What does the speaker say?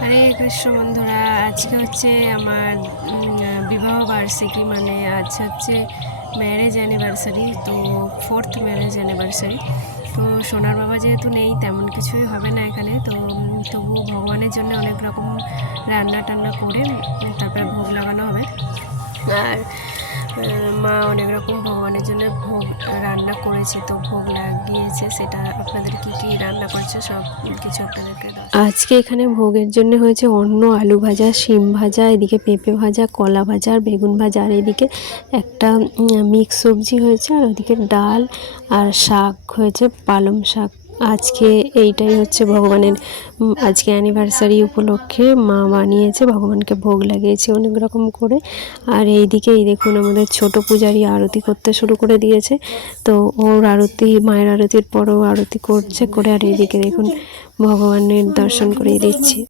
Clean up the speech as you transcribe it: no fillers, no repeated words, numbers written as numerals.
হরে কৃষ্ণ বন্ধুরা, আজকে হচ্ছে আমার বিবাহ বার্ষিকী, মানে আজ হচ্ছে ম্যারেজ অ্যানিভার্সারি। তো 4th ম্যারেজ অ্যানিভার্সারি। তো সোনার বাবা যেহেতু নেই, তেমন কিছুই হবে না এখানে। তো তবু ভগবানের জন্য অনেক রকম রান্না টান্না করে তারপরে ভোগ লাগানো হবে। আর মা অনেক রকম ভগবানের জন্য ভোগ রান্না করেছে, তো ভোগ লাগিয়েছে। সেটা আপনাদের কি কি রান্না করছে সব কিছু আপনাদেরকে আজকে এখানে ভোগের জন্য হয়েছে অন্ন, আলু ভাজা, শিম ভাজা, এদিকে পেঁপে ভাজা, কলা ভাজা আর বেগুন ভাজা, আর এদিকে একটা মিক্স সবজি হয়েছে, আর ওদিকে ডাল আর শাক হয়েছে, পালং শাক। আজকে এইটাই হচ্ছে ভগবানের আজকে অ্যানিভার্সারি উপলক্ষে মা বানিয়েছে, ভগবানকে ভোগ লাগিয়েছে অনেক রকম করে। আর এইদিকে এই দেখুন আমাদের ছোট পূজারি আরতি করতে শুরু করে দিয়েছে। তো ওর আরতি, মায়ের আরতির পরও আরতি করছে করে, আর এইদিকে দেখুন ভগবানের দর্শন করিয়ে দিচ্ছি।